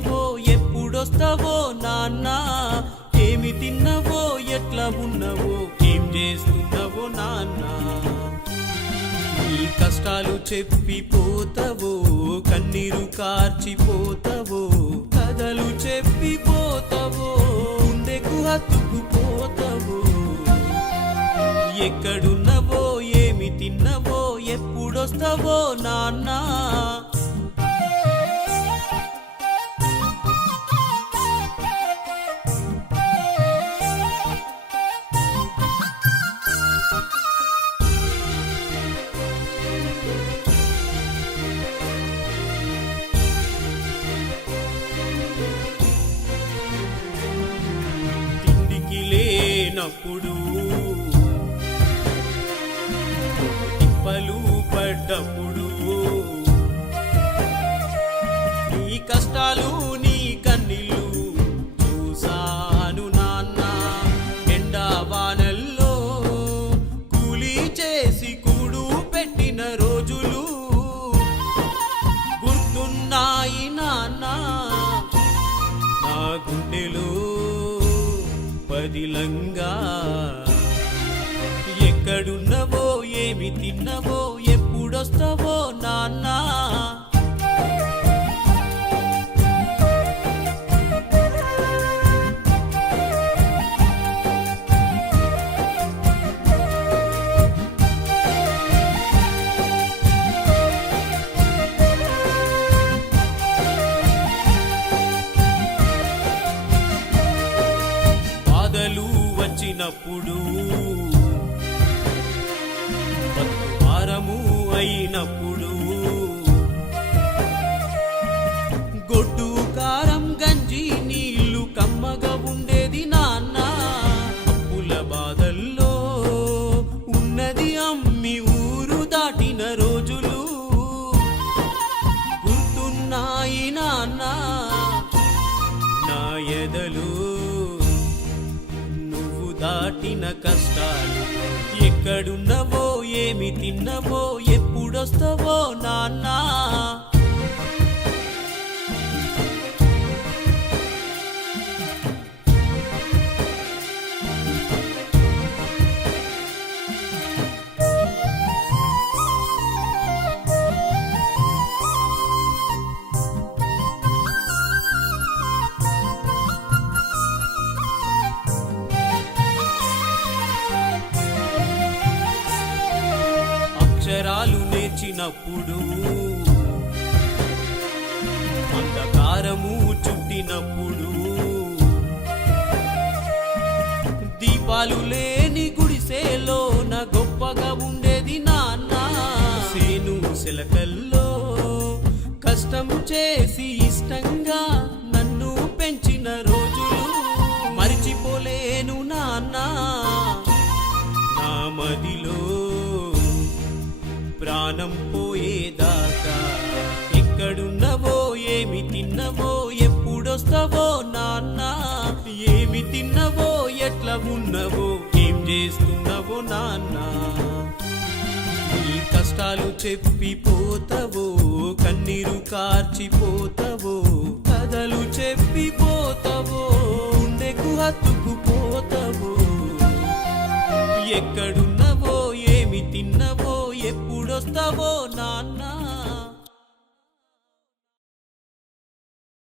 తిన్నవో ఎప్పుడొస్తావో నాన్న, ఏమి తిన్నవో ఎట్లా ఉన్నవో ఏం చేస్తున్నావో నాన్న. నీ కష్టాలు చెప్పిపోతావో కన్నీరు కార్చిపోతావో, కథలు చెప్పిపోతావో గుండెకు హత్తుకుపోతావో. ఎక్కడున్నవో ఏమి తిన్నవో ఎప్పుడొస్తావో నాన్న. తిండికి లేనప్పుడు తిప్పలు పడ్డప్పుడు, నీ కష్టాలు నీ కన్నీళ్ళు చూసాను నాన్న. ఎండా వానల్లో కూలీ చేసి కూడు పెట్టిన రోజులు గుర్తున్నాయి నాన్న. నా గుండెలో పదిలంగా ఎక్కడున్నవో ఏమి తిన్నవో ఎప్పుడొస్తావో నాన్న. బాధలు వచ్చినప్పుడు భారము అయినప్పుడు, గొడ్డు కారం గంజి నీళ్లు కమ్మగా ఉండేది నాన్న. అప్పుల బాధల్లో ఉన్నది అమ్మి ఊరు దాటిన రోజులు గుర్తున్నాయి నాన్న. నా ఎదలు నువ్వు దాటిన కష్టాలు, ఎక్కడున్నవో ఏమి తిన్నవో ఎప్పుడొస్తావో నాన్న. అక్షరాలు నేర్చినప్పుడు అంధకారము చుట్టినప్పుడు, దీపాలు లేని గుడిసెలో నా గొప్పగా ఉండేది నాన్న. సేను శిలకల్లో కష్టం చేసి ఇష్టంగా నన్ను పెంచిన రోజులు మరిచిపోలేను నాన్న. నా మదిలో ప్రాణం పోయేదాకా ఎక్కడున్నవో ఏమి తిన్నవో ఎప్పుడొస్తావో నాన్న. ఏమి తిన్నవో ఎట్లా ఉన్నవో ఏం చేస్తున్నావో నాన్న. నీ కష్టాలు చెప్పిపోతావో కన్నీరు కార్చిపోతావో, కథలు చెప్పిపోతావో గుండెకు హత్తుకుపోతావో. ఎక్కడున్నవో ఏమి తిన్నవో ఎప్పుడొస్తావో నాన్న.